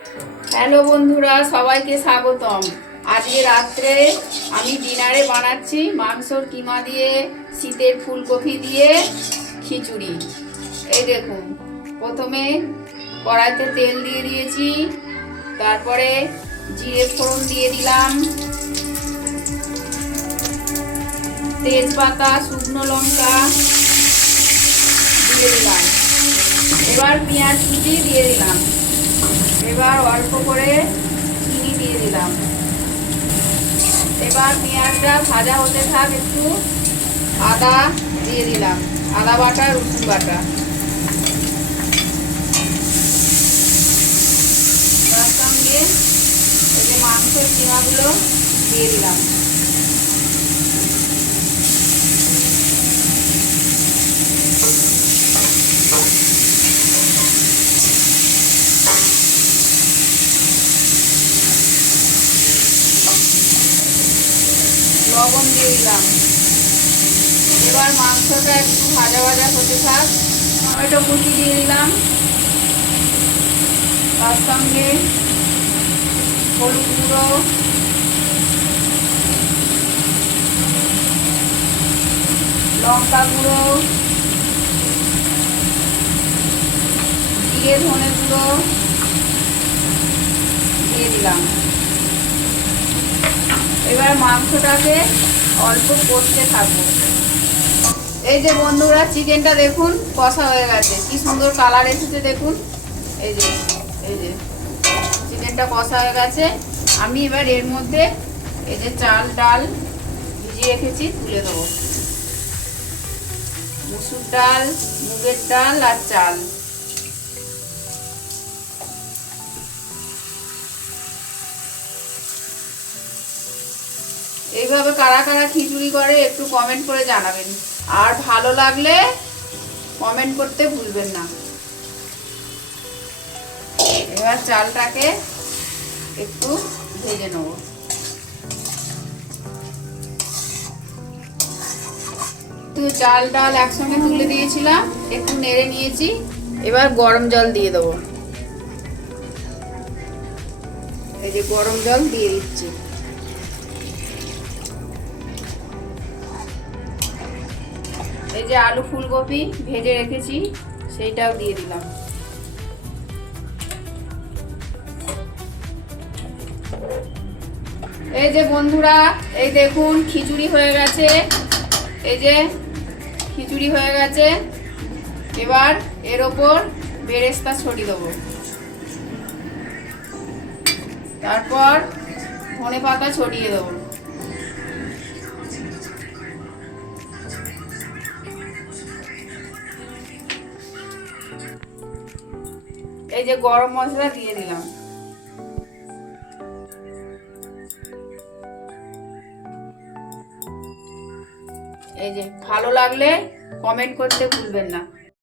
Hello বন্ধুরা, সবাইকে স্বাগতম। আজকে রাত্রে আমি ডিনারে বানাচ্ছি মাংসর কিমা দিয়ে শীতের ফুলকপি দিয়ে খিচুড়ি। এই দেখুন, প্রথমে কড়াইতে তেল দিয়ে দিয়েছি, তারপরে জিরে ফোড়ন দিয়ে দিলাম, তেজপাতা, শুকনো লঙ্কা দিয়ে দিলাম। এবার পেঁয়াজ কুচি দিয়ে দিলাম। এবার অল্প করে চিনি দিয়ে দিলাম। এবার পেঁয়াজটা ভাজা হতে থাক, একটু আদা দিয়ে দিলাম, আদা বাটা, রসুন বাটা। তার সঙ্গে এই যে মাংসের কিমাগুলো দিয়ে দিলাম। লবণ দিয়ে দিলাম। এবার মাংসটা একটু ভাজা ভাজা হতে থাক। টমেটো কুচি দিয়ে দিলাম, তার সঙ্গে হলুদ গুঁড়ো, লঙ্কা গুঁড়ো, জিরে ধনে গুঁড়ো দিয়ে দিলাম। এবার মাংসটাকে অল্প কষতে থাকবো। এই যে বন্ধুরা, চিকেনটা দেখুন কষা হয়ে গেছে, কি সুন্দর কালার এসেছে দেখুন। এই যে চিকেনটা কষা হয়ে গেছে। আমি এবার এর মধ্যে এই যে চাল ডাল ভিজিয়ে রেখেছি তুলে দেবো। মুসুর ডাল, মুগের ডাল আর চাল। এইভাবে কারা কারা খিচুড়ি করে একটু কমেন্ট করে জানাবেন, আর ভালো লাগলে কমেন্ট করতে ভুলবেন না। এবার চালটাকে একটু ভেজে নেব। একটু চাল ডাল একসঙ্গে তুলে দিয়েছিলাম, একটু নেড়ে নিয়েছি। এবার গরম জল দিয়ে দেবো। এই যে গরম জল দিয়ে দিচ্ছি। এই যে আলু ফুলকপি ভেজে রেখেছি, সেইটাও দিয়ে দিলাম। এই যে বন্ধুরা, এই দেখুন খিচুড়ি হয়ে গেছে। এই যে খিচুড়ি হয়ে গেছে। এবার এর ওপর বেরেস্তা ছড়িয়ে দেবো, তারপর ধনেপাতা ছড়িয়ে দেবো। এই যে গরম মশলা দিয়ে দিলাম। এই যে ভালো লাগলে কমেন্ট করতে ভুলবেন না।